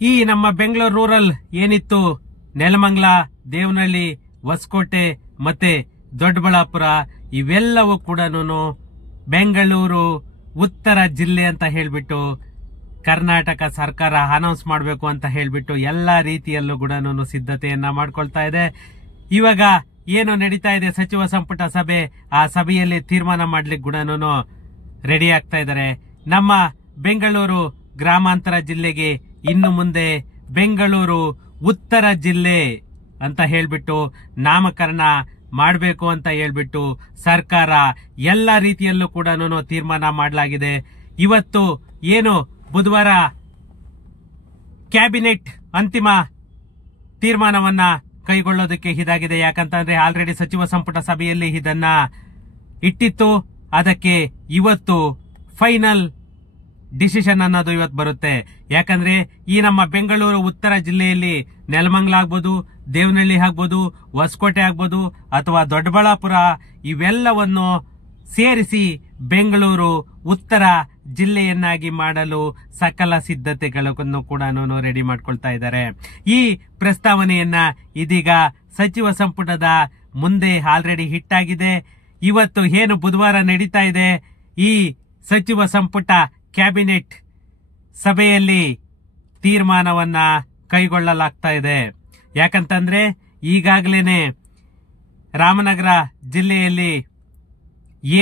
ಈ ನಮ್ಮ ಬೆಂಗಳೂರು ರೂರಲ್ ಏನಿತ್ತು, ನೆಲಮಂಗಲ, ದೇವನಹಳ್ಳಿ, ಹೊಸಕೋಟೆ ಮತ್ತೆ ದೊಡ್ಡಬಳ್ಳಾಪುರ, ಇವೆಲ್ಲವೂ ಕೂಡ ಬೆಂಗಳೂರು ಉತ್ತರ ಜಿಲ್ಲೆ ಅಂತ ಹೇಳ್ಬಿಟ್ಟು ಕರ್ನಾಟಕ ಸರ್ಕಾರ ಅನೌನ್ಸ್ ಮಾಡಬೇಕು ಅಂತ ಹೇಳ್ಬಿಟ್ಟು ಎಲ್ಲಾ ರೀತಿಯಲ್ಲೂ ಕೂಡ ಸಿದ್ಧತೆಯನ್ನ ಮಾಡ್ಕೊಳ್ತಾ ಇದೆ. ಇವಾಗ ಏನು ನಡೀತಾ ಇದೆ ಸಚಿವ ಸಂಪುಟ ಸಭೆ, ಆ ಸಭೆಯಲ್ಲಿ ತೀರ್ಮಾನ ಮಾಡ್ಲಿಕ್ಕೆ ಕೂಡ ರೆಡಿ ಆಗ್ತಾ ಇದ್ದಾರೆ. ನಮ್ಮ ಬೆಂಗಳೂರು ಗ್ರಾಮಾಂತರ ಜಿಲ್ಲೆಗೆ ಇನ್ನು ಮುಂದೆ ಬೆಂಗಳೂರು ಉತ್ತರ ಜಿಲ್ಲೆ ಅಂತ ಹೇಳ್ಬಿಟ್ಟು ನಾಮಕರಣ ಮಾಡಬೇಕು ಅಂತ ಹೇಳ್ಬಿಟ್ಟು ಸರ್ಕಾರ ಎಲ್ಲ ರೀತಿಯಲ್ಲೂ ಕೂಡ ತೀರ್ಮಾನ ಮಾಡಲಾಗಿದೆ. ಇವತ್ತು ಏನು ಬುಧವಾರ ಕ್ಯಾಬಿನೆಟ್ ಅಂತಿಮ ತೀರ್ಮಾನವನ್ನ ಕೈಗೊಳ್ಳೋದಕ್ಕೆ ಇದಾಗಿದೆ. ಯಾಕಂತಂದ್ರೆ ಆಲ್ರೆಡಿ ಸಚಿವ ಸಂಪುಟ ಸಭೆಯಲ್ಲಿ ಇದನ್ನ ಇಟ್ಟಿತ್ತು. ಅದಕ್ಕೆ ಇವತ್ತು ಫೈನಲ್ ಡಿಸಿಷನ್ ಅನ್ನೋದು ಇವತ್ತು ಬರುತ್ತೆ. ಯಾಕಂದ್ರೆ ಈ ನಮ್ಮ ಬೆಂಗಳೂರು ಉತ್ತರ ಜಿಲ್ಲೆಯಲ್ಲಿ ನೆಲಮಂಗಲ ಆಗ್ಬೋದು, ದೇವನಹಳ್ಳಿ ಆಗ್ಬೋದು, ಹೊಸಕೋಟೆ ಆಗ್ಬೋದು ಅಥವಾ ದೊಡ್ಡಬಳ್ಳಾಪುರ, ಇವೆಲ್ಲವನ್ನು ಸೇರಿಸಿ ಬೆಂಗಳೂರು ಉತ್ತರ ಜಿಲ್ಲೆಯನ್ನಾಗಿ ಮಾಡಲು ಸಕಲ ಸಿದ್ಧತೆಗಳನ್ನು ಕೂಡ ರೆಡಿ ಮಾಡ್ಕೊಳ್ತಾ ಇದ್ದಾರೆ. ಈ ಪ್ರಸ್ತಾವನೆಯನ್ನ ಇದೀಗ ಸಚಿವ ಸಂಪುಟದ ಮುಂದೆ ಆಲ್ರೆಡಿ ಹಿಟ್ಟಾಗಿದೆ. ಇವತ್ತು ಏನು ಬುಧವಾರ ನಡೀತಾ ಇದೆ, ಈ ಸಚಿವ ಸಂಪುಟ ಕ್ಯಾಬಿನೆಟ್ ಸಭೆಯಲ್ಲಿ ತೀರ್ಮಾನವನ್ನ ಕೈಗೊಳ್ಳಲಾಗ್ತಾ ಇದೆ. ಯಾಕಂತಂದ್ರೆ ಈಗಾಗಲೇ ರಾಮನಗರ ಜಿಲ್ಲೆಯಲ್ಲಿ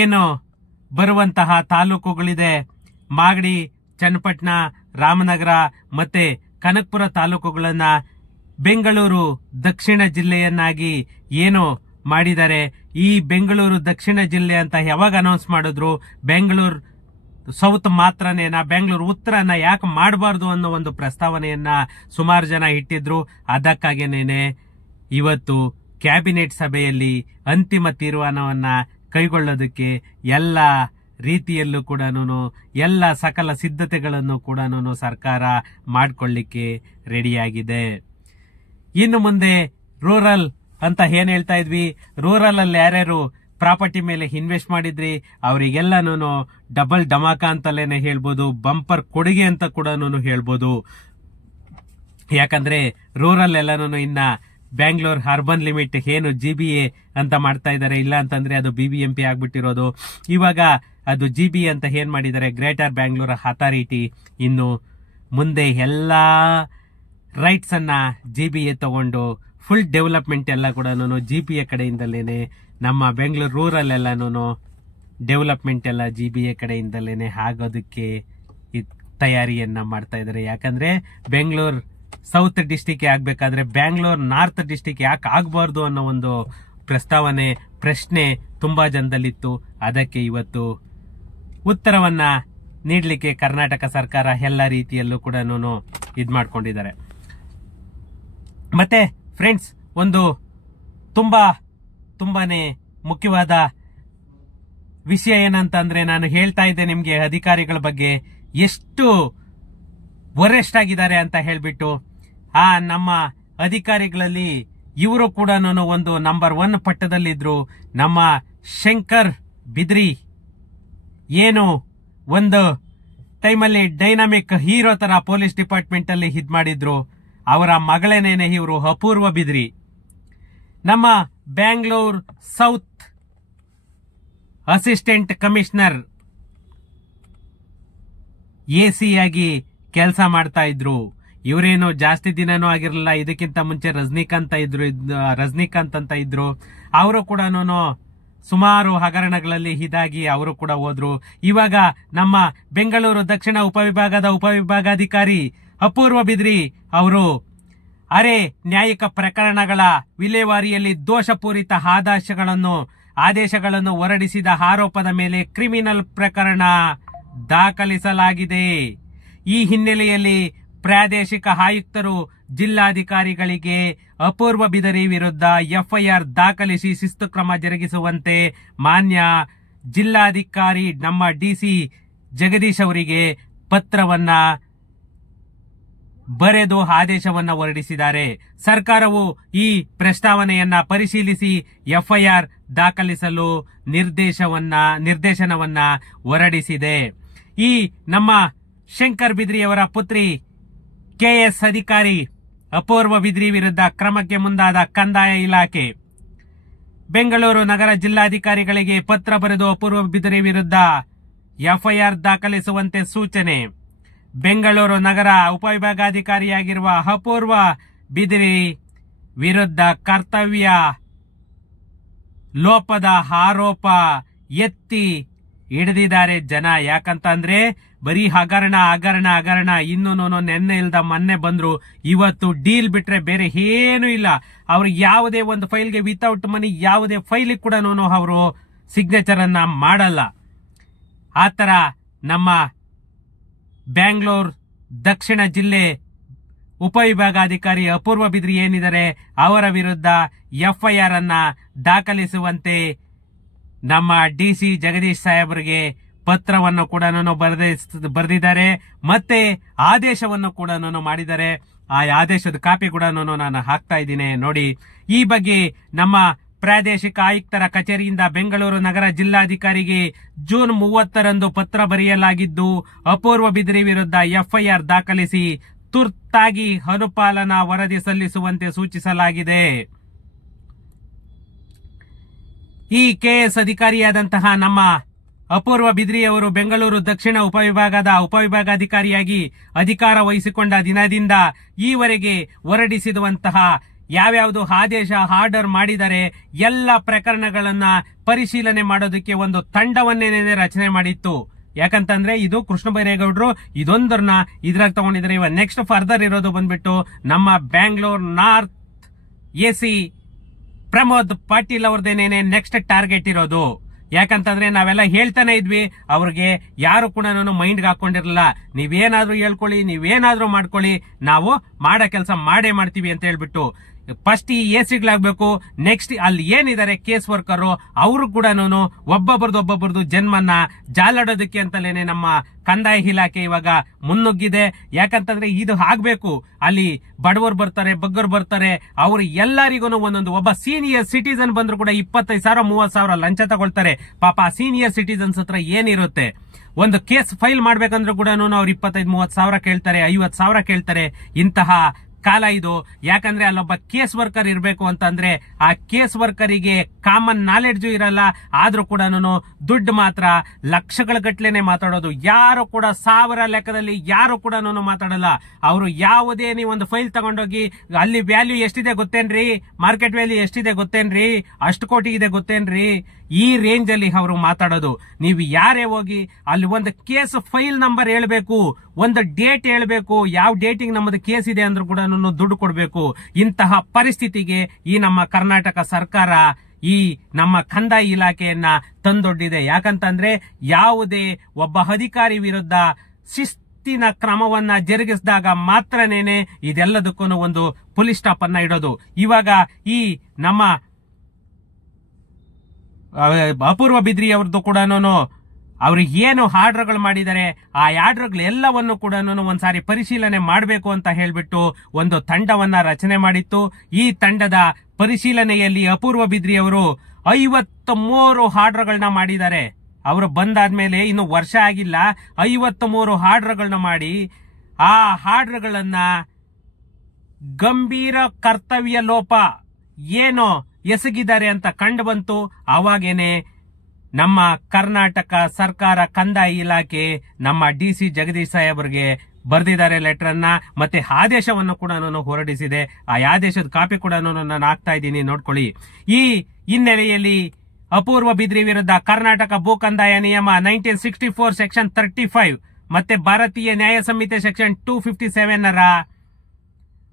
ಏನು ಬರುವಂತಹ ತಾಲೂಕುಗಳಿದೆ, ಮಾಗಡಿ, ಚನ್ನಪಟ್ಟಣ, ರಾಮನಗರ ಮತ್ತೆ ಕನಕಪುರ ತಾಲೂಕುಗಳನ್ನ ಬೆಂಗಳೂರು ದಕ್ಷಿಣ ಜಿಲ್ಲೆಯನ್ನಾಗಿ ಏನು ಮಾಡಿದ್ದಾರೆ. ಈ ಬೆಂಗಳೂರು ದಕ್ಷಿಣ ಜಿಲ್ಲೆ ಅಂತ ಯಾವಾಗ ಅನೌನ್ಸ್ ಮಾಡಿದ್ರು, ಬೆಂಗಳೂರು ಸೌತ್ ಮಾತ್ರನೇನಾ, ಬೆಂಗಳೂರು ಉತ್ತರನ ಯಾಕೆ ಮಾಡಬಾರ್ದು ಅನ್ನೋ ಒಂದು ಪ್ರಸ್ತಾವನೆಯನ್ನ ಸುಮಾರು ಜನ ಇಟ್ಟಿದ್ರು. ಅದಕ್ಕಾಗೇನೆ ಇವತ್ತು ಕ್ಯಾಬಿನೆಟ್ ಸಭೆಯಲ್ಲಿ ಅಂತಿಮ ತೀರ್ಮಾನವನ್ನ ಕೈಗೊಳ್ಳೋದಕ್ಕೆ ಎಲ್ಲ ರೀತಿಯಲ್ಲೂ ಕೂಡ ಎಲ್ಲ ಸಕಲ ಸಿದ್ಧತೆಗಳನ್ನು ಕೂಡ ಸರ್ಕಾರ ಮಾಡಿಕೊಳ್ಳಿಕ್ಕೆ ರೆಡಿಯಾಗಿದೆ. ಇನ್ನು ಮುಂದೆ ರೂರಲ್ ಅಂತ ಏನ್ ಹೇಳ್ತಾ ಇದ್ವಿ, ರೂರಲ್ ಅಲ್ಲಿ ಯಾರ್ಯಾರು ಪ್ರಾಪರ್ಟಿ ಮೇಲೆ ಇನ್ವೆಸ್ಟ್ ಮಾಡಿದ್ರಿ ಅವರಿಗೆಲ್ಲನೂ ಡಬಲ್ ಧಮಾಕ ಅಂತಲೇನೆ ಹೇಳ್ಬೋದು, ಬಂಪರ್ ಕೊಡುಗೆ ಅಂತ ಕೂಡ ಹೇಳ್ಬೋದು. ಯಾಕಂದ್ರೆ ರೂರಲ್ ಎಲ್ಲಾನು ಇನ್ನ ಬ್ಯಾಂಗ್ಳೂರ್ ಅರ್ಬನ್ ಲಿಮಿಟ್ ಏನು GBA ಅಂತ ಮಾಡ್ತಾ ಇದ್ದಾರೆ, ಇಲ್ಲ ಅಂತಂದ್ರೆ ಅದು BBMP ಆಗ್ಬಿಟ್ಟಿರೋದು. ಇವಾಗ ಅದು GBA ಅಂತ ಏನ್ ಮಾಡಿದ್ದಾರೆ, ಗ್ರೇಟರ್ ಬ್ಯಾಂಗ್ಳೂರ್ ಅಥಾರಿಟಿ. ಇನ್ನು ಮುಂದೆ ಎಲ್ಲಾ ರೈಟ್ಸ್ ಅನ್ನ GBA ತಗೊಂಡು ಫುಲ್ ಡೆವಲಪ್ಮೆಂಟ್ ಎಲ್ಲ ಕೂಡ GBA ಕಡೆಯಿಂದಲೇನೆ, ನಮ್ಮ ಬೆಂಗಳೂರು ರೂರಲ್ ಎಲ್ಲಾನು ಡೆವಲಪ್ಮೆಂಟ್ ಎಲ್ಲ GBA ಕಡೆಯಿಂದಲೇನೆ ಆಗೋದಕ್ಕೆ ತಯಾರಿಯನ್ನ ಮಾಡ್ತಾ ಇದ್ದಾರೆ. ಯಾಕಂದ್ರೆ ಬೆಂಗಳೂರು ಸೌತ್ ಡಿಸ್ಟಿಕ್ ಆಗ್ಬೇಕಾದ್ರೆ ಬ್ಯಾಂಗ್ಳೂರ್ ನಾರ್ತ್ ಡಿಸ್ಟಿಕ್ ಯಾಕೆ ಆಗ್ಬಾರ್ದು ಅನ್ನೋ ಒಂದು ಪ್ರಶ್ನೆ ತುಂಬಾ ಜನದಲ್ಲಿತ್ತು. ಅದಕ್ಕೆ ಇವತ್ತು ಉತ್ತರವನ್ನ ನೀಡಲಿಕ್ಕೆ ಕರ್ನಾಟಕ ಸರ್ಕಾರ ಎಲ್ಲ ರೀತಿಯಲ್ಲೂ ಕೂಡ ಇದ್ ಮಾಡ್ಕೊಂಡಿದ್ದಾರೆ. ಮತ್ತೆ ಫ್ರೆಂಡ್ಸ್, ಒಂದು ತುಂಬಾನೇ ಮುಖ್ಯವಾದ ವಿಷಯ ಏನಂತಂದ್ರೆ, ನಾನು ಹೇಳ್ತಾ ಇದ್ದೆ ನಿಮ್ಗೆ ಅಧಿಕಾರಿಗಳ ಬಗ್ಗೆ ಎಷ್ಟು ವರೆಸ್ಟ್ ಆಗಿದ್ದಾರೆ ಅಂತ ಹೇಳ್ಬಿಟ್ಟು. ಆ ನಮ್ಮ ಅಧಿಕಾರಿಗಳಲ್ಲಿ ಇವರು ಕೂಡ ಒಂದು ನಂಬರ್ 1 ಪಟ್ಟದಲ್ಲಿದ್ರು. ನಮ್ಮ ಶಂಕರ್ ಬಿದ್ರಿ ಏನು ಒಂದು ಟೈಮಲ್ಲಿ ಡೈನಾಮಿಕ್ ಹೀರೋ ತರ ಪೊಲೀಸ್ ಡಿಪಾರ್ಟ್ಮೆಂಟ್ ಅಲ್ಲಿ ಇದ್ ಮಾಡಿದ್ರು, ಅವರ ಮಗಳೇನೇನೆ ಇವರು ಅಪೂರ್ವ ಬಿದ್ರಿ. ನಮ್ಮ Bangalore south assistant commissioner AC ಆಗಿ ಕೆಲಸ ಮಾಡ್ತಾ ಇದ್ರು. ಇವರೇನು ಜಾಸ್ತಿ ದಿನನೂ ಆಗಿರಲಿಲ್ಲ. ಇದಕ್ಕಿಂತ ಮುಂಚೆ ರಜನಿಕಾಂತ್ ಅಂತ ಇದ್ರು. ಅವರು ಕೂಡ ಸುಮಾರು ಹಗರಣಗಳಲ್ಲಿ ಇದಾಗಿ ಅವರು ಕೂಡ ಹೋದ್ರು. ಇವಾಗ ನಮ್ಮ ಬೆಂಗಳೂರು ದಕ್ಷಿಣ ಉಪವಿಭಾಗದ ಉಪವಿಭಾಗಾಧಿಕಾರಿ ಅಪೂರ್ವ ಬಿದ್ರಿ ಅವರು ನ್ಯಾಯಿಕ ಪ್ರಕರಣಗಳ ವಿಲೇವಾರಿಯಲ್ಲಿ ದೋಷಪೂರಿತ ಆದೇಶಗಳನ್ನು ಹೊರಡಿಸಿದ ಆರೋಪದ ಮೇಲೆ ಕ್ರಿಮಿನಲ್ ಪ್ರಕರಣ ದಾಖಲಿಸಲಾಗಿದೆ. ಈ ಹಿನ್ನೆಲೆಯಲ್ಲಿ ಪ್ರಾದೇಶಿಕ ಆಯುಕ್ತರು ಜಿಲ್ಲಾಧಿಕಾರಿಗಳಿಗೆ ಅಪೂರ್ವ ಬಿದರಿ ವಿರುದ್ಧ FIR ದಾಖಲಿಸಿ ಶಿಸ್ತು ಕ್ರಮ ಜರುಗಿಸುವಂತೆ ಮಾನ್ಯ ಜಿಲ್ಲಾಧಿಕಾರಿ ನಮ್ಮ DC ಜಗದೀಶ್ ಅವರಿಗೆ ಪತ್ರವನ್ನ ಬರೆದು ಆದೇಶವನ್ನ ಹೊರಡಿಸಿದ್ದಾರೆ. ಸರ್ಕಾರವು ಈ ಪ್ರಸ್ತಾವನೆಯನ್ನ ಪರಿಶೀಲಿಸಿ FIR ದಾಖಲಿಸಲು ನಿರ್ದೇಶನವನ್ನ ಹೊರಡಿಸಿದೆ. ಈ ನಮ್ಮ ಶಂಕರ್ ಬಿದ್ರಿಯವರ ಪುತ್ರಿ ಕೆಎಸ್ ಅಧಿಕಾರಿ ಅಪೂರ್ವ ಬಿದ್ರಿ ವಿರುದ್ಧ ಕ್ರಮಕ್ಕೆ ಮುಂದಾದ ಕಂದಾಯ ಇಲಾಖೆ. ಬೆಂಗಳೂರು ನಗರ ಜಿಲ್ಲಾಧಿಕಾರಿಗಳಿಗೆ ಪತ್ರ ಬರೆದು ಅಪೂರ್ವ ಬಿದ್ರಿ ವಿರುದ್ಧ ಎಫ್ಐಆರ್ ದಾಖಲಿಸುವಂತೆ ಸೂಚನೆ. ಬೆಂಗಳೂರು ನಗರ ಉಪವಿಭಾಗಾಧಿಕಾರಿಯಾಗಿರುವ ಅಪೂರ್ವ ಬಿದ್ರಿ ವಿರುದ್ಧ ಕರ್ತವ್ಯ ಲೋಪದ ಆರೋಪ ಎತ್ತಿ ಹಿಡಿದಿದ್ದಾರೆ ಜನ. ಯಾಕಂತಂದ್ರೆ ಬರೀ ಹಗರಣ ಇನ್ನೂ ನೆನ್ನೆ ಇಲ್ದ ಮೊನ್ನೆ ಬಂದ್ರು. ಇವತ್ತು ಡೀಲ್ ಬಿಟ್ರೆ ಬೇರೆ ಏನು ಇಲ್ಲ. ಅವ್ರು ಯಾವುದೇ ಒಂದು ಫೈಲ್ಗೆ ವಿತೌಟ್ ಮನಿ ಯಾವುದೇ ಫೈಲ್ ಕೂಡ ಅವರು ಸಿಗ್ನೇಚರ್ ಅನ್ನ ಮಾಡಲ್ಲ. ಆತರ ನಮ್ಮ ಬ್ಯಾಂಗ್ಳೂರ್ ದಕ್ಷಿಣ ಜಿಲ್ಲೆ ಉಪವಿಭಾಗಾಧಿಕಾರಿ ಅಪೂರ್ವ ಬಿದ್ರಿ ಏನಿದ್ದಾರೆ ಅವರ ವಿರುದ್ಧ ಎಫ್ಐಆರ್ ಅನ್ನ ದಾಖಲಿಸುವಂತೆ ನಮ್ಮ ಡಿಸಿ ಜಗದೀಶ್ ಸಾಹೇಬರಿಗೆ ಪತ್ರವನ್ನು ಕೂಡ ಬರೆದಿದ್ದಾರೆ. ಮತ್ತೆ ಆದೇಶವನ್ನು ಕೂಡ ಮಾಡಿದ್ದಾರೆ. ಆ ಆದೇಶದ ಕಾಪಿ ಕೂಡ ನಾನು ಹಾಕ್ತಾ ಇದ್ದೀನಿ ನೋಡಿ. ಈ ಬಗ್ಗೆ ನಮ್ಮ ಪ್ರಾದೇಶಿಕ ಆಯುಕ್ತರ ಕಚೇರಿಯಿಂದ ಬೆಂಗಳೂರು ನಗರ ಜಿಲ್ಲಾಧಿಕಾರಿಗೆ ಜೂನ್ 30ರಂದು ಪತ್ರ ಬರೆಯಲಾಗಿದ್ದು, ಅಪೂರ್ವ ಬಿದ್ರಿ ವಿರುದ್ಧ ಎಫ್ಐಆರ್ ದಾಖಲಿಸಿ ತುರ್ತಾಗಿ ಅನುಪಾಲನಾ ವರದಿ ಸಲ್ಲಿಸುವಂತೆ ಸೂಚಿಸಲಾಗಿದೆ. ಈ ಕೆಎಸ್ ಅಧಿಕಾರಿಯಾದಂತಹ ನಮ್ಮ ಅಪೂರ್ವ ಬಿದ್ರಿ ಅವರು ಬೆಂಗಳೂರು ದಕ್ಷಿಣ ಉಪವಿಭಾಗದ ಉಪವಿಭಾಗಾಧಿಕಾರಿಯಾಗಿ ಅಧಿಕಾರ ವಹಿಸಿಕೊಂಡ ದಿನದಿಂದ ಈವರೆಗೆ ಹೊರಡಿಸಿರುವಂತಹ ಯಾವ್ಯಾವುದು ಆದೇಶ ಆರ್ಡರ್ ಮಾಡಿದರೆ ಎಲ್ಲ ಪ್ರಕರಣಗಳನ್ನ ಪರಿಶೀಲನೆ ಮಾಡೋದಕ್ಕೆ ಒಂದು ತಂಡವನ್ನೇ ರಚನೆ ಮಾಡಿತ್ತು. ಯಾಕಂತಂದ್ರೆ ಇದು ಕೃಷ್ಣ ಬೈರೇಗೌಡರು ಇದೊಂದನ್ನ ಇದ್ರಾಗ ತಗೊಂಡಿದ್ದಾರೆ. ಇವಾಗ ನೆಕ್ಸ್ಟ್ ಫರ್ದರ್ ಇರೋದು ಬಂದ್ಬಿಟ್ಟು ನಮ್ಮ ಬ್ಯಾಂಗ್ಳೂರ್ ನಾರ್ತ್ ಎಸಿ ಪ್ರಮೋದ್ ಪಾಟೀಲ್ ಅವ್ರದೇನೇನೆ ನೆಕ್ಸ್ಟ್ ಟಾರ್ಗೆಟ್ ಇರೋದು. ಯಾಕಂತಂದ್ರೆ ನಾವೆಲ್ಲ ಹೇಳ್ತಾನೆ ಇದ್ವಿ, ಅವ್ರಿಗೆ ಯಾರು ಕೂಡ ಮೈಂಡ್ಗೆ ಹಾಕೊಂಡಿರಲಿಲ್ಲ. ನೀವೇನಾದ್ರೂ ಹೇಳ್ಕೊಳ್ಳಿ, ನೀವೇನಾದ್ರೂ ಮಾಡ್ಕೊಳ್ಳಿ, ನಾವು ಮಾಡೋ ಕೆಲಸ ಮಾಡೇ ಮಾಡ್ತೀವಿ ಅಂತ ಹೇಳ್ಬಿಟ್ಟು ಫಸ್ಟ್ ಈ ಎಸಿಗಳಾಗಬೇಕು. ನೆಕ್ಸ್ಟ್ ಅಲ್ಲಿ ಏನಿದ್ದಾರೆ ಕೇಸ್ ವರ್ಕರು ಅವರು ಕೂಡ ಒಬ್ಬೊಬ್ಬರದು ಜನ್ಮನ್ನ ಜಾಲಾಡೋದಕ್ಕೆ ಅಂತಲೇನೆ ನಮ್ಮ ಕಂದಾಯ ಇಲಾಖೆ ಇವಾಗ ಮುನ್ನುಗ್ಗಿದೆ. ಯಾಕಂತಂದ್ರೆ ಇದು ಆಗ್ಬೇಕು. ಅಲ್ಲಿ ಬಡವರು ಬರ್ತಾರೆ, ಬಗ್ಗರು ಬರ್ತಾರೆ, ಅವರು ಎಲ್ಲರಿಗೂ ಒಬ್ಬ ಸೀನಿಯರ್ ಸಿಟಿಸನ್ ಬಂದ್ರು ಕೂಡ 25,000-30,000 ಲಂಚ ತಗೊಳ್ತಾರೆ. ಪಾಪ ಸೀನಿಯರ್ ಸಿಟಿಸನ್ಸ್ ಹತ್ರ ಏನಿರುತ್ತೆ? ಒಂದು ಕೇಸ್ ಫೈಲ್ ಮಾಡ್ಬೇಕಂದ್ರೂ ಕೂಡ ಅವ್ರು 25,000-30,000 ಕೇಳ್ತಾರೆ, 50,000 ಕೇಳ್ತಾರೆ. ಇಂತಹ ಕಾಲ ಇದು. ಯಾಕಂದ್ರೆ ಅಲ್ಲೊಬ್ಬ ಕೇಸ್ ವರ್ಕರ್ ಇರಬೇಕು ಅಂತಂದ್ರೆ ಆ ಕೇಸ್ ವರ್ಕರಿಗೆ ಕಾಮನ್ ನಾಲೆಡ್ಜು ಇರಲ್ಲ. ಆದ್ರೂ ಕೂಡ ದುಡ್ಡು ಮಾತ್ರ ಲಕ್ಷಗಳ ಗಟ್ಲೆನೆ ಮಾತಾಡೋದು. ಯಾರು ಕೂಡ 1000 ಲೆಕ್ಕದಲ್ಲಿ ಯಾರು ಕೂಡ ಮಾತಾಡಲ್ಲ. ಅವರು ಯಾವುದೇ ನೀವು ಒಂದು ಫೈಲ್ ತಗೊಂಡೋಗಿ ಅಲ್ಲಿ ವ್ಯಾಲ್ಯೂ ಎಷ್ಟಿದೆ ಗೊತ್ತೇನ್ರಿ, ಮಾರ್ಕೆಟ್ ವ್ಯಾಲ್ಯೂ ಎಷ್ಟಿದೆ ಗೊತ್ತೇನ್ರಿ, ಅಷ್ಟು ಕೋಟಿ ಇದೆ ಗೊತ್ತೇನ್ರಿ, ಈ ರೇಂಜ್ ಅಲ್ಲಿ ಅವರು ಮಾತಾಡೋದು. ನೀವು ಯಾರೇ ಹೋಗಿ ಅಲ್ಲಿ ಒಂದು ಕೇಸ್ ಫೈಲ್ ನಂಬರ್ ಹೇಳ್ಬೇಕು, ಒಂದು ಡೇಟ್ ಹೇಳ್ಬೇಕು, ಯಾವ ಡೇಟಿಗೆ ನಮ್ಮದು ಕೇಸ್ ಇದೆ ಅಂದ್ರೂ ಕೂಡ ದುಡ್ಡು ಕೊಡಬೇಕು. ಇಂತಹ ಪರಿಸ್ಥಿತಿಗೆ ಈ ನಮ್ಮ ಕರ್ನಾಟಕ ಸರ್ಕಾರ ಈ ನಮ್ಮ ಕಂದಾಯ ಇಲಾಖೆಯನ್ನ ತಂದೊಡ್ಡಿದೆ. ಯಾಕಂತಂದ್ರೆ ಯಾವುದೇ ಒಬ್ಬ ಅಧಿಕಾರಿ ವಿರುದ್ಧ ಶಿಸ್ತಿನ ಕ್ರಮವನ್ನ ಜರುಗಿಸಿದಾಗ ಮಾತ್ರನೇನೆ ಇದೆಲ್ಲದಕ್ಕೂ ಒಂದು ಪೊಲೀಸ್ ಸ್ಟಾಪ್ ಅನ್ನ ಇಡೋದು. ಇವಾಗ ಈ ನಮ್ಮ ಅಪೂರ್ವ ಬಿದ್ರಿ ಅವ್ರದ್ದು ಕೂಡ ಅವ್ರಿಗೆ ಏನು ಆರ್ಡರ್ಗಳು ಮಾಡಿದ್ದಾರೆ ಆ ಆರ್ಡರ್ಗಳು ಎಲ್ಲವನ್ನು ಕೂಡ ಒಂದ್ಸಾರಿ ಪರಿಶೀಲನೆ ಮಾಡಬೇಕು ಅಂತ ಹೇಳ್ಬಿಟ್ಟು ಒಂದು ತಂಡವನ್ನ ರಚನೆ ಮಾಡಿತ್ತು. ಈ ತಂಡದ ಪರಿಶೀಲನೆಯಲ್ಲಿ ಅಪೂರ್ವ ಬಿದ್ರಿ ಅವರು 53 ಆರ್ಡರ್ಗಳನ್ನ ಮಾಡಿದ್ದಾರೆ. ಅವರು ಬಂದಾದ್ಮೇಲೆ ಇನ್ನು ವರ್ಷ ಆಗಿಲ್ಲ, 53 ಆರ್ಡರ್ಗಳನ್ನ ಮಾಡಿ ಆ ಆರ್ಡರ್ಗಳನ್ನ ಗಂಭೀರ ಕರ್ತವ್ಯ ಲೋಪ ಏನು ಎಸಗಿದ್ದಾರೆ ಅಂತ ಕಂಡು ಬಂತು. ಅವಾಗೇನೆ ನಮ್ಮ ಕರ್ನಾಟಕ ಸರ್ಕಾರ ಕಂದಾಯ ಇಲಾಖೆ ನಮ್ಮ ಡಿಸಿ ಜಗದೀಶ್ ಸಾಹೇಬ್ರಿಗೆ ಬರೆದಿದ್ದಾರೆ ಲೆಟರ್ ಅನ್ನ, ಮತ್ತೆ ಆದೇಶವನ್ನು ಕೂಡ ಹೊರಡಿಸಿದೆ. ಆ ಆದೇಶದ ಕಾಪಿ ಕೂಡ ನಾನು ಹಾಕ್ತಾ ಇದ್ದೀನಿ, ನೋಡ್ಕೊಳ್ಳಿ. ಈ ಹಿನ್ನೆಲೆಯಲ್ಲಿ ಅಪೂರ್ವ ಬಿದ್ರಿ ವಿರುದ್ಧ ಕರ್ನಾಟಕ ಭೂ ಕಂದಾಯ ನಿಯಮ 1964 ಸೆಕ್ಷನ್ 35 ಮತ್ತೆ ಭಾರತೀಯ ನ್ಯಾಯ ಸಂಹಿತೆ ಸೆಕ್ಷನ್ 257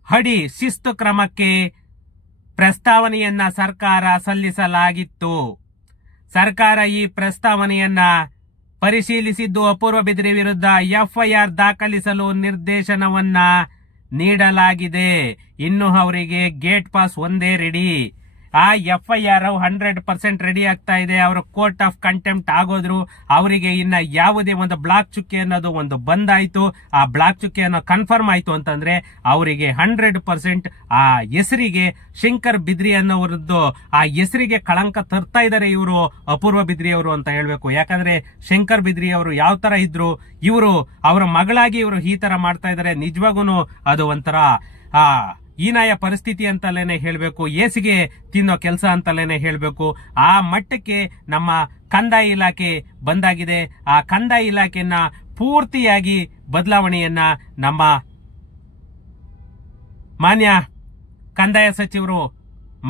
ಅಡಿ ಶಿಸ್ತು ಕ್ರಮಕ್ಕೆ ಪ್ರಸ್ತಾವನೆಯನ್ನ ಸರ್ಕಾರ ಸಲ್ಲಿಸಲಾಗಿತ್ತು. ಸರ್ಕಾರ ಈ ಪ್ರಸ್ತಾವನೆಯನ್ನ ಪರಿಶೀಲಿಸಿದ್ದು ಅಪೂರ್ವ ಬಿದ್ರಿ ವಿರುದ್ಧ ಎಫ್ಐಆರ್ ದಾಖಲಿಸಲು ನಿರ್ದೇಶನವನ್ನ ನೀಡಲಾಗಿದೆ. ಇನ್ನು ಅವರಿಗೆ ಗೇಟ್ ಪಾಸ್ ಒಂದೇ ರೆಡಿ. ಆ FIR 100% ರೆಡಿ ಆಗ್ತಾ ಇದೆ. ಅವರು ಕೋರ್ಟ್ ಆಫ್ ಕಂಟೆಂಪ್ಟ್ ಆಗೋದ್ರು. ಅವರಿಗೆ ಇನ್ನ ಯಾವುದೇ ಒಂದು ಬ್ಲಾಕ್ ಚುಕ್ಕೆ ಅನ್ನೋದು ಒಂದು ಬಂದಾಯ್ತು. ಆ ಬ್ಲಾಕ್ ಚುಕ್ಕೆ ಅನ್ನೋ ಕನ್ಫರ್ಮ್ ಆಯ್ತು ಅಂತಂದ್ರೆ ಅವರಿಗೆ 100% ಆ ಹೆಸರಿಗೆ ಶಂಕರ್ ಬಿದ್ರಿ ಅನ್ನೋರದ್ದು ಆ ಹೆಸರಿಗೆ ಕಳಂಕ ತರ್ತಾ ಇದ್ದಾರೆ ಇವರು ಅಪೂರ್ವ ಬಿದ್ರಿ ಅವರು ಅಂತ ಹೇಳ್ಬೇಕು. ಯಾಕಂದ್ರೆ ಶಂಕರ್ ಬಿದ್ರಿ ಅವರು ಯಾವ ತರ ಇದ್ರು, ಇವರು ಅವರ ಮಗಳಾಗಿ ಇವರು ಈ ತರ ಮಾಡ್ತಾ ಇದ್ದಾರೆ. ನಿಜವಾಗೂನು ಅದು ಒಂಥರ ಹೀನಾಯ ಪರಿಸ್ಥಿತಿ ಅಂತಲೇನೆ ಹೇಳ್ಬೇಕು, ಏಸಿಗೆ ತಿನ್ನೋ ಕೆಲಸ ಅಂತಲೇನೆ ಹೇಳ್ಬೇಕು. ಆ ಮಟ್ಟಕ್ಕೆ ನಮ್ಮ ಕಂದಾಯ ಇಲಾಖೆ ಬಂದಾಗಿದೆ. ಆ ಕಂದಾಯ ಇಲಾಖೆಯನ್ನ ಪೂರ್ತಿಯಾಗಿ ಬದಲಾವಣೆಯನ್ನ ನಮ್ಮ ಮಾನ್ಯ ಕಂದಾಯ ಸಚಿವರು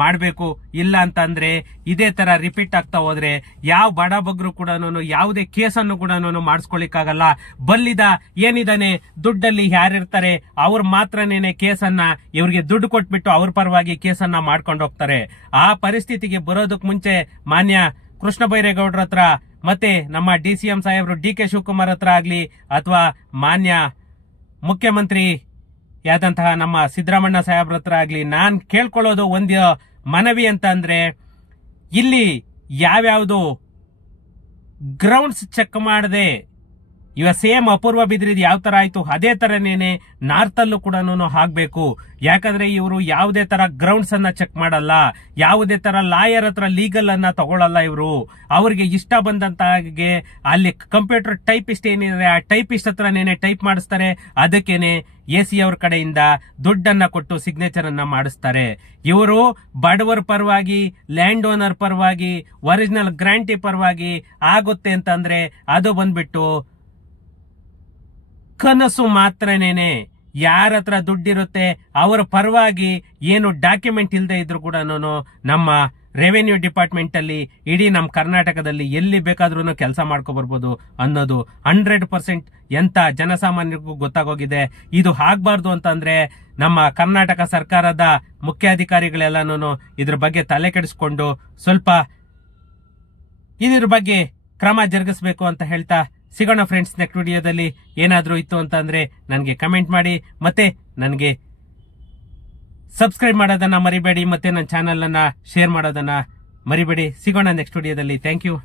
ಮಾಡಬೇಕು. ಇಲ್ಲ ಅಂತಂದ್ರೆ ಇದೇ ತರ ರಿಪೀಟ್ ಆಗ್ತಾ ಹೋದ್ರೆ ಯಾವ ಬಡ ಬಗ್ರು ಕೂಡ ಯಾವುದೇ ಕೇಸನ್ನು ಕೂಡ ಮಾಡಿಸ್ಕೊಳಿಕ್ಕಾಗಲ್ಲ. ಬಲ್ಲಿದ ಏನಿದಾನೆ ದುಡ್ಡಲ್ಲಿ ಯಾರಿರ್ತಾರೆ ಅವ್ರು ಮಾತ್ರನೇನೆ ಕೇಸನ್ನ ಇವ್ರಿಗೆ ದುಡ್ಡು ಕೊಟ್ಬಿಟ್ಟು ಅವ್ರ ಪರವಾಗಿ ಕೇಸನ್ನ ಮಾಡ್ಕೊಂಡು ಹೋಗ್ತಾರೆ. ಆ ಪರಿಸ್ಥಿತಿಗೆ ಬರೋದಕ್ ಮುಂಚೆ ಮಾನ್ಯ ಕೃಷ್ಣ ಬೈರೇಗೌಡರ ಹತ್ರ ಮತ್ತೆ ನಮ್ಮ DCM ಸಾಹೇಬ್ರು DK ಶಿವಕುಮಾರ್ ಹತ್ರ ಆಗ್ಲಿ ಅಥವಾ ಮಾನ್ಯ ಮುಖ್ಯಮಂತ್ರಿ ಯಾದಂತಹ ನಮ್ಮ ಸಿದ್ದರಾಮಣ್ಣ ಸಾಹೇಬ್ರ ಹತ್ರ ಆಗ್ಲಿ ನಾನ್ ಕೇಳ್ಕೊಳ್ಳೋದು ಒಂದು ಮನವಿ ಅಂತ ಅಂದ್ರೆ, ಇಲ್ಲಿ ಯಾವ್ಯಾವುದು ಗ್ರೌಂಡ್ಸ್ ಚೆಕ್ ಮಾಡದೆ ಇವಾಗ ಸೇಮ್ ಅಪೂರ್ವ ಬಿದ್ರಿದ್ ಯಾವ ತರ ಆಯ್ತು ಅದೇ ತರನೇನೆ ನಾರ್ತ್ ಅಲ್ಲೂ ಕೂಡ ಆಗ್ಬೇಕು. ಯಾಕಂದ್ರೆ ಇವರು ಯಾವುದೇ ತರ ಗ್ರೌಂಡ್ಸ್ ಅನ್ನ ಚೆಕ್ ಮಾಡಲ್ಲ, ಯಾವುದೇ ತರ ಲಾಯರ್ ಹತ್ರ ಲೀಗಲ್ ಅನ್ನ ತಗೊಳ್ಳಲ್ಲ. ಇವರು ಅವ್ರಿಗೆ ಇಷ್ಟ ಬಂದಂತಾಗೆ ಅಲ್ಲಿ ಕಂಪ್ಯೂಟರ್ ಟೈಪಿಸ್ಟ್ ಏನಿದೆ ಆ ಟೈಪಿಸ್ಟ್ ಹತ್ರನೇನೆ ಟೈಪ್ ಮಾಡಿಸ್ತಾರೆ. ಅದಕ್ಕೇನೆ AC ಅವ್ರ ಕಡೆಯಿಂದ ದುಡ್ಡನ್ನ ಕೊಟ್ಟು ಸಿಗ್ನೇಚರ್ ಅನ್ನ ಮಾಡಿಸ್ತಾರೆ. ಇವರು ಬಡವರ ಪರವಾಗಿ, ಲ್ಯಾಂಡ್ ಓನರ್ ಪರವಾಗಿ, ಒರಿಜಿನಲ್ ಗ್ರಾಂಟಿ ಪರವಾಗಿ ಆಗುತ್ತೆ ಅಂತಂದ್ರೆ ಅದು ಬಂದ್ಬಿಟ್ಟು ಕನಸು ಮಾತ್ರನೇನೆ. ಯಾರ ಹತ್ರ ದುಡ್ಡಿರುತ್ತೆ ಅವರ ಪರವಾಗಿ ಏನು ಡಾಕ್ಯುಮೆಂಟ್ ಇಲ್ಲದೆ ಇದ್ರು ಕೂಡ ನಮ್ಮ ರೆವೆನ್ಯೂ ಡಿಪಾರ್ಟ್ಮೆಂಟ್ ಅಲ್ಲಿ ಇಡೀ ನಮ್ಮ ಕರ್ನಾಟಕದಲ್ಲಿ ಎಲ್ಲಿ ಬೇಕಾದ್ರೂ ಕೆಲಸ ಮಾಡ್ಕೊ ಬರ್ಬೋದು ಅನ್ನೋದು 100% ಎಂತ ಜನಸಾಮಾನ್ಯರಿಗೂ ಗೊತ್ತಾಗೋಗಿದೆ. ಇದು ಆಗ್ಬಾರ್ದು ಅಂತಂದ್ರೆ ನಮ್ಮ ಕರ್ನಾಟಕ ಸರ್ಕಾರದ ಮುಖ್ಯಾಧಿಕಾರಿಗಳೆಲ್ಲಾನು ಇದ್ರ ಬಗ್ಗೆ ತಲೆ ಕೆಡಿಸ್ಕೊಂಡು ಸ್ವಲ್ಪ ಇದ್ರ ಬಗ್ಗೆ ಕ್ರಮ ಜರುಗಿಸಬೇಕು ಅಂತ ಹೇಳ್ತಾ ಸಿಗೋಣ ಫ್ರೆಂಡ್ಸ್. ನೆಕ್ಸ್ಟ್ ವಿಡಿಯೋದಲ್ಲಿ ಏನಾದ್ರೂ ಇತ್ತು ಅಂತ ಅಂದ್ರೆ ನನಗೆ ಕಮೆಂಟ್ ಮಾಡಿ, ಮತ್ತೆ ನನಗೆ ಸಬ್ಸ್ಕ್ರೈಬ್ ಮಾಡೋದನ್ನ ಮರಿಬೇಡಿ, ಮತ್ತೆ ನನ್ನ ಚಾನೆಲ್ ಅನ್ನ ಶೇರ್ ಮಾಡೋದನ್ನ ಮರಿಬೇಡಿ. ಸಿಗೋಣ ನೆಕ್ಸ್ಟ್ ವಿಡಿಯೋದಲ್ಲಿ. Thank you.